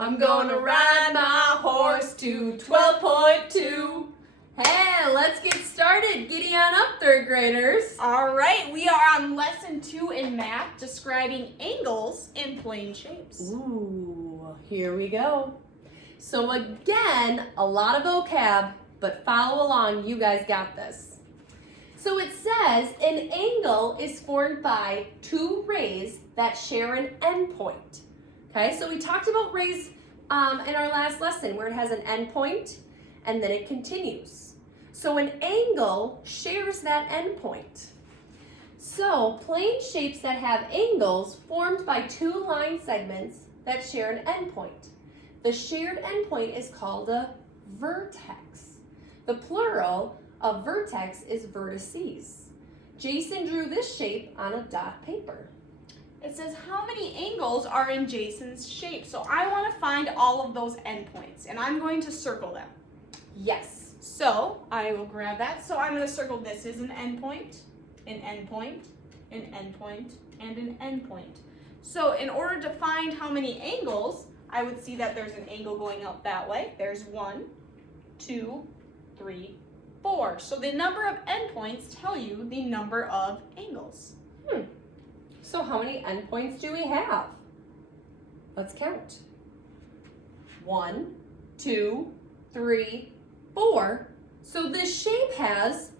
I'm gonna ride my horse to 12.2. Hey, let's get started. Giddy on up, third graders. All right, we are on lesson 2 in math, describing angles in plane shapes. Ooh, here we go. So again, a lot of vocab, but follow along, you guys got this. So it says an angle is formed by two rays that share an endpoint. Okay, so we talked about rays in our last lesson where it has an endpoint and then it continues. So an angle shares that endpoint. So plane shapes that have angles formed by two line segments that share an endpoint. The shared endpoint is called a vertex. The plural of vertex is vertices. Jason drew this shape on a dot paper. It says how many angles are in Jason's shape. So I want to find all of those endpoints, and I'm going to circle them. Yes. So I will grab that. So I'm going to circle this is an endpoint, an endpoint, an endpoint, and an endpoint. So in order to find how many angles, I would see that there's an angle going up that way. There's 1, 2, 3, 4. So the number of endpoints tell you the number of angles. So how many endpoints do we have? Let's count. 1, 2, 3, 4. So this shape has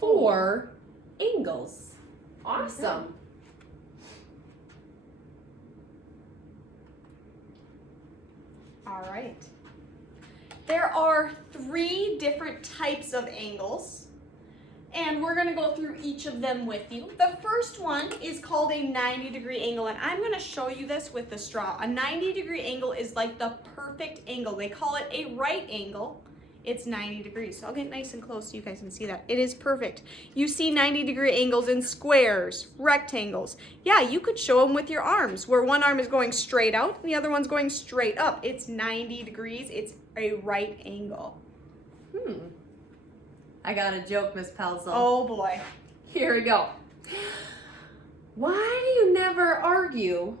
4 angles. Awesome. All right. There are 3 different types of angles, and we're going to go through each of them with you. The first one is called a 90-degree angle, and I'm going to show you this with the straw. A 90-degree angle is like the perfect angle. They call it a right angle. It's 90 degrees. So I'll get nice and close so you guys can see that. It is perfect. You see 90-degree angles in squares, rectangles. Yeah, you could show them with your arms, where one arm is going straight out and the other one's going straight up. It's 90 degrees. It's a right angle. I got a joke, Miss Pelzel. Oh boy. Here we go. Why do you never argue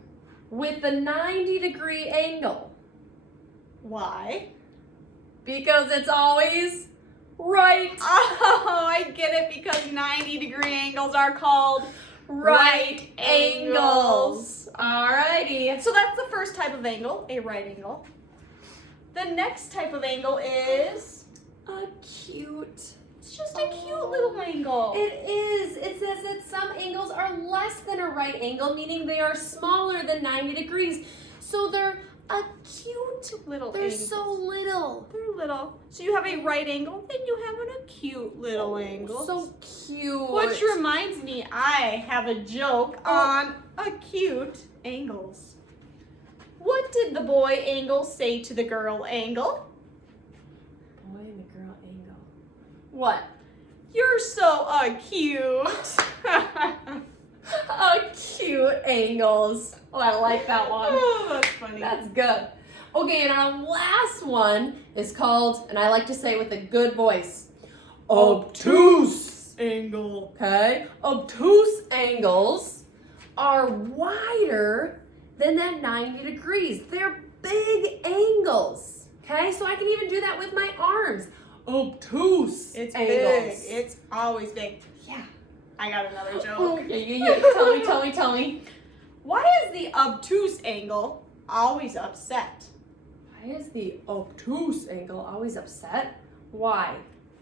with the 90-degree angle? Why? Because it's always right. Oh, I get it, because 90-degree angles are called right angles. Alrighty. So that's the first type of angle, a right angle. The next type of angle is Acute. it's just a cute little angle. It is. It says that some angles are less than a right angle, meaning they are smaller than 90 degrees. So they're acute. Little They're angles. so little. They're little. So you have a right angle, then you have an acute little angle. So cute. Which reminds me, I have a joke on acute angles. What did the boy angle say to the girl angle? Boy and the girl angle. What? You're so cute. Acute angles. Oh, I like that one. Oh, that's funny. That's good. Okay, and our last one is called, and I like to say with a good voice, obtuse angle. Okay? Obtuse angles are wider than that 90 degrees. They're big angles. Okay? So I can even do that with my arms. Obtuse It's angles. big. It's always big. Yeah. I got another joke. Oh, yeah. Tell me. Why is the obtuse angle always upset? Why is the obtuse angle always upset? Why?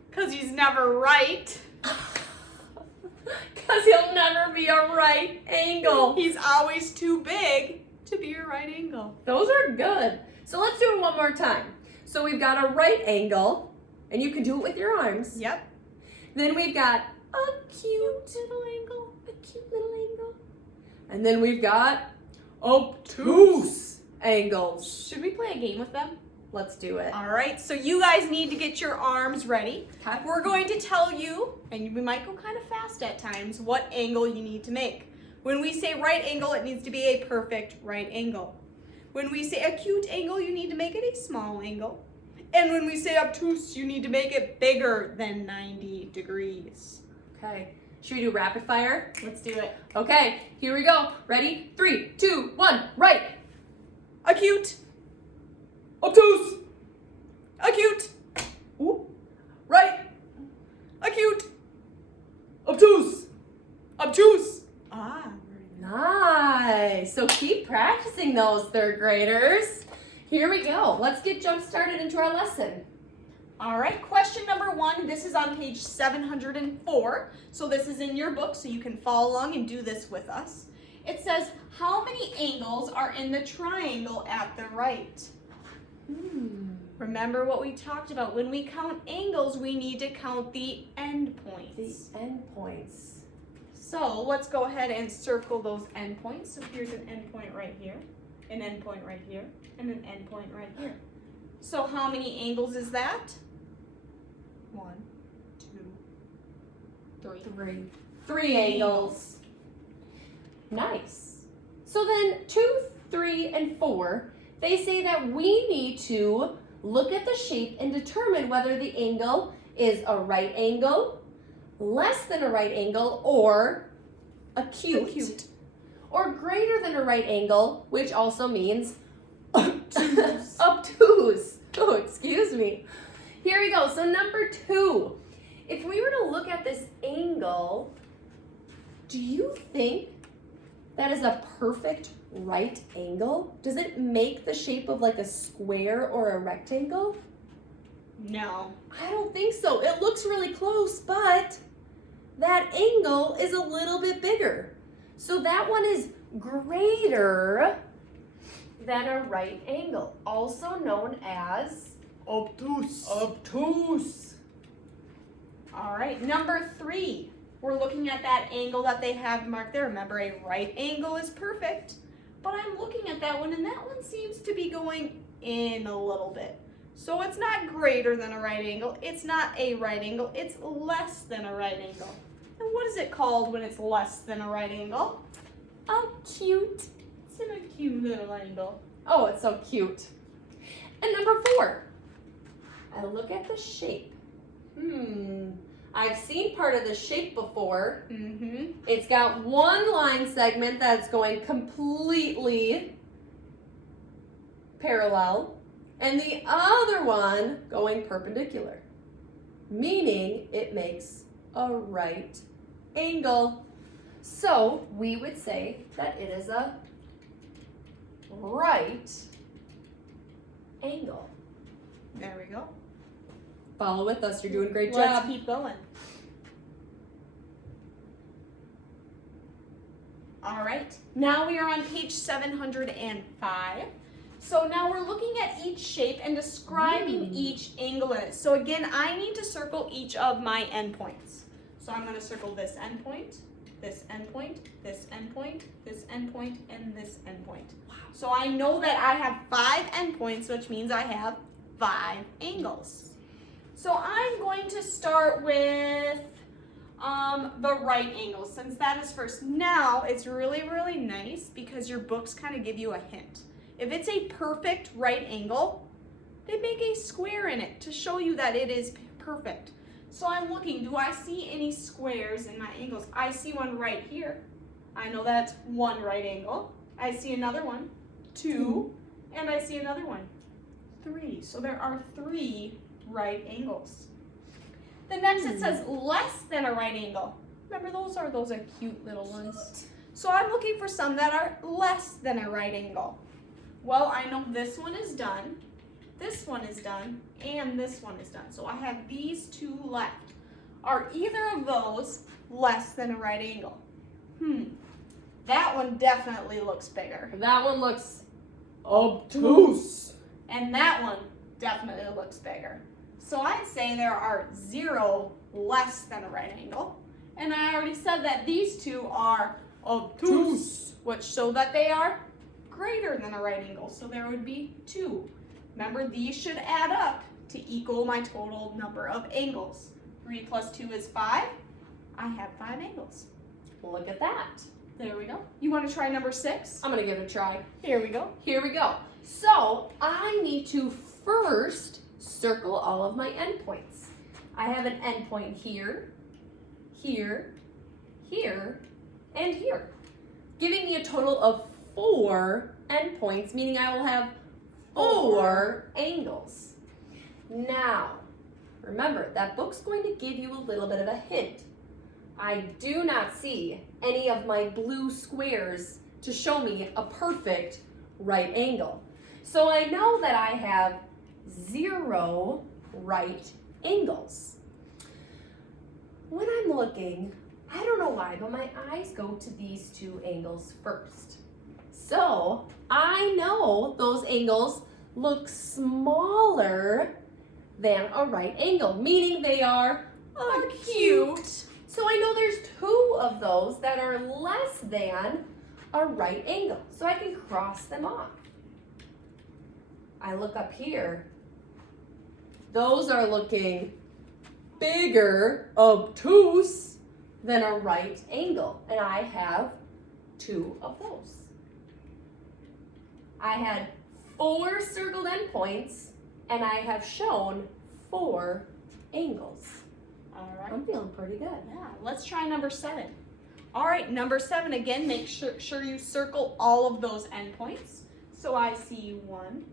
Because he's never right. Because he'll never be a right angle. He's always too big to be a right angle. Those are good. So let's do it one more time. So we've got a right angle, and you can do it with your arms. Yep. Then we've got a cute little angle, and then we've got obtuse angles. Should we play a game with them? Let's do it. All right, so you guys need to get your arms ready. Okay. We're going to tell you, and we might go kind of fast at times, what angle you need to make. When we say right angle, it needs to be a perfect right angle. When we say acute angle, you need to make it a small angle. And when we say obtuse, you need to make it bigger than 90 degrees. Okay. Should we do rapid fire? Let's do it. Okay, here we go. Ready? 3, 2, 1, right. Acute. Obtuse. Acute. Ooh. Right. Acute. Obtuse. Obtuse. Ah. Nice. So keep practicing those, third graders. Here we go. Let's get jump started into our lesson. All right, question number 1. This is on page 704. So this is in your book, so you can follow along and do this with us. It says, how many angles are in the triangle at the right? Remember what we talked about. When we count angles, we need to count the endpoints. The endpoints. So let's go ahead and circle those endpoints. So here's an endpoint right here, an endpoint right here, and an endpoint right here. So how many angles is that? 1, 2, 3. Three angles. Nice. So then 2, 3, and 4, they say that we need to look at the shape and determine whether the angle is a right angle, less than a right angle, or acute. Or greater than a right angle, which also means obtuse. Obtuse. Oh, excuse me. Here we go. So number 2. If we were to look at this angle, do you think that is a perfect right angle? Does it make the shape of like a square or a rectangle? No. I don't think so. It looks really close, but that angle is a little bit bigger. So that one is greater than a right angle, also known as Obtuse. obtuse. All right, number 3. We're looking at that angle that they have marked there. Remember, a right angle is perfect, but I'm looking at that one, and that one seems to be going in a little bit. So it's not greater than a right angle. It's not a right angle. It's less than a right angle. And what is it called when it's less than a right angle? Acute. It's an acute little angle. Oh, it's so cute. And number 4, I look at the shape. I've seen part of the shape before. It's got one line segment that's going completely parallel, and the other one going perpendicular, meaning it makes a right angle. So we would say that it is a right angle. There we go. Follow with us, you're doing a great Let's job. keep going. All right, now we are on page 705. So now we're looking at each shape and describing each angle in it. So again, I need to circle each of my endpoints. So I'm going to circle this endpoint, this endpoint, this endpoint, this endpoint, and this endpoint. Wow. So I know that I have 5 endpoints, which means I have 5 angles. So I'm going to start with the right angle, since that is first. Now, it's really, really nice because your books kind of give you a hint. If it's a perfect right angle, they make a square in it to show you that it is perfect. So I'm looking, do I see any squares in my angles? I see one right here. I know that's 1 right angle. I see another one, 2, and I see another one, 3. So there are 3 right angles. The next it says less than a right angle. Remember, those are cute little ones. So I'm looking for some that are less than a right angle. Well, I know this one is done, this one is done, and this one is done. So I have these 2 left. Are either of those less than a right angle? That one definitely looks bigger. That one looks Obtuse. And that one definitely looks bigger. So I'd say there are 0 less than a right angle. And I already said that these 2 are obtuse, which show that they are greater than a right angle. So there would be 2. Remember, these should add up to equal my total number of angles. 3 plus 2 is 5. I have 5 angles. Look at that. There we go. You want to try number 6? I'm gonna give it a try. Here we go. Here we go. So I need to first circle all of my endpoints. I have an endpoint here, here, here, and here, giving me a total of 4 endpoints, meaning I will have 4 angles. Now, remember, that book's going to give you a little bit of a hint. I do not see any of my blue squares to show me a perfect right angle. So I know that I have 0 right angles. When I'm looking, I don't know why, but my eyes go to these 2 angles first. So I know those angles look smaller than a right angle, meaning they are acute. So I know there's 2 of those that are less than a right angle. So I can cross them off. I look up here. Those are looking bigger, obtuse, than a right angle. And I have 2 of those. I had 4 circled endpoints, and I have shown 4 angles. All right. I'm feeling pretty good. Yeah, let's try number 7. All right, number 7, again, make sure you circle all of those endpoints. So I see 1,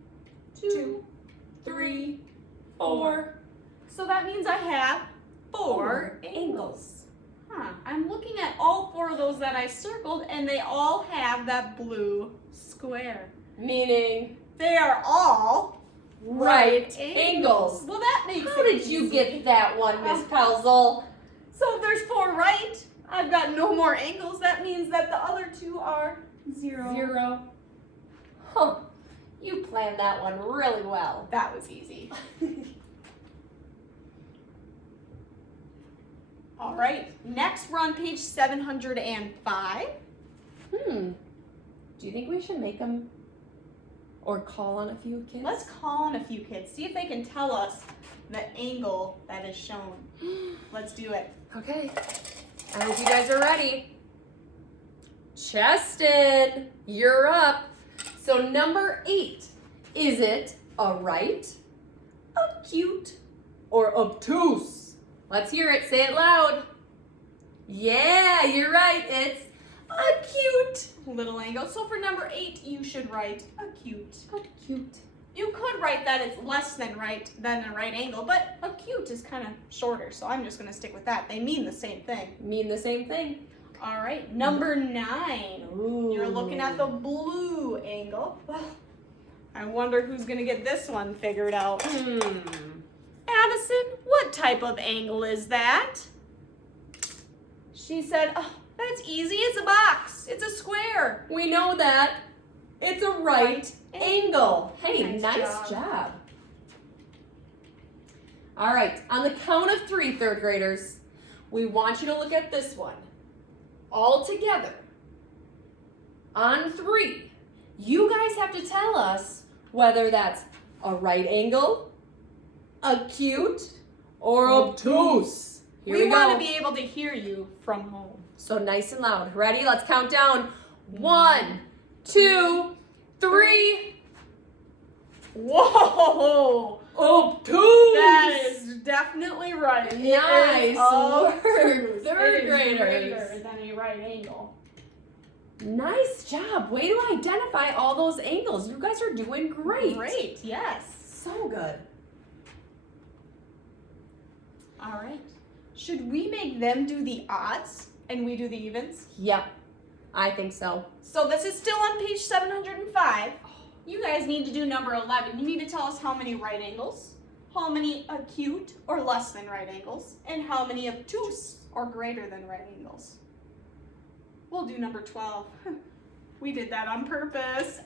2, 3, 4. So that means I have 4 angles. Huh, I'm looking at all 4 of those that I circled, and they all have that blue square. Meaning They are all right angles. Well, that makes How it did you easy. get that one, Miss Pelzel? So if there's 4 right, I've got no more angles. That means that the other 2 are 0. 0. Huh. You planned that one really well. That was easy. All right, next we're on page 705. Do you think we should make them or call on a few kids? Let's call on a few kids, see if they can tell us the angle that is shown. Let's do it. Okay. I hope you guys are ready. Cheston, you're up. So number 8, is it a right, acute, or obtuse? Let's hear it. Say it loud. Yeah, you're right. It's acute. Little angle. So for number 8, you should write acute. Acute. You could write that it's less than a right angle, but acute is kind of shorter, so I'm just going to stick with that. They mean the same thing. Mean the same thing. All right, number 9. Ooh. You're looking at the blue angle. Well, I wonder who's going to get this one figured out. Addison, what type of angle is that? She said, oh, that's easy. It's a box. It's a square. We know that. It's a right angle. Hey, Nice nice job. job. All right, on the count of 3, third graders, we want you to look at this one. All together. On 3, you guys have to tell us whether that's a right angle, acute, or obtuse. Here we want go. to be able to hear you from home. So nice and loud. Ready? Let's count down. 1, 2, 3. Whoa! Obtuse. That is definitely right. It Nice is obtuse. work, third It is graders. greater than a right angle. Nice job. Way to identify all those angles. You guys are doing great. Great, yes. So good. All right. Should we make them do the odds and we do the evens? Yep. I think so. So this is still on page 705. You guys need to do number 11. You need to tell us how many right angles, how many acute or less than right angles, and how many obtuse or greater than right angles. We'll do number 12. We did that on purpose.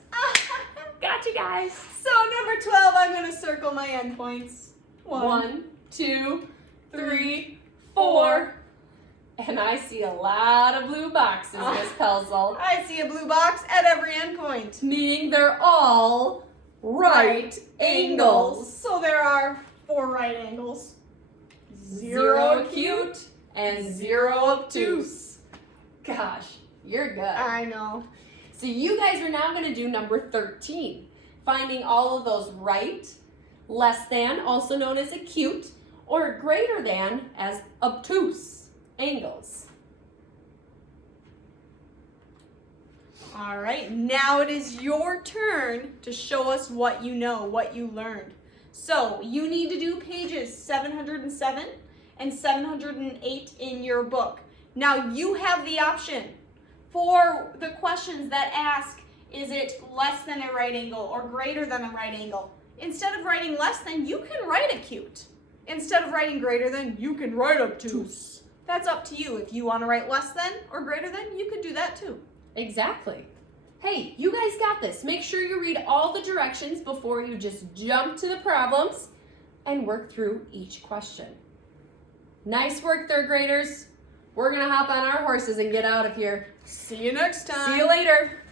Got you guys. So number 12, I'm going to circle my endpoints. 1, 2, 3, 4. And I see a lot of blue boxes, Miss Pelzel. I see a blue box at every endpoint. Meaning they're all right angles. So there are 4 right angles. 0 acute and 0 obtuse. Gosh, you're good. I know. So you guys are now going to do number 13. Finding all of those right, less than, also known as acute, or greater than as obtuse angles. All right, now it is your turn to show us what you know, what you learned. So you need to do pages 707 and 708 in your book. Now you have the option for the questions that ask, is it less than a right angle or greater than a right angle? Instead of writing less than, you can write acute. Instead of writing greater than, you can write obtuse. That's up to you. If you want to write less than or greater than, you could do that too. Exactly. Hey, you guys got this. Make sure you read all the directions before you just jump to the problems and work through each question. Nice work, third graders. We're going to hop on our horses and get out of here. See you next time. See you later.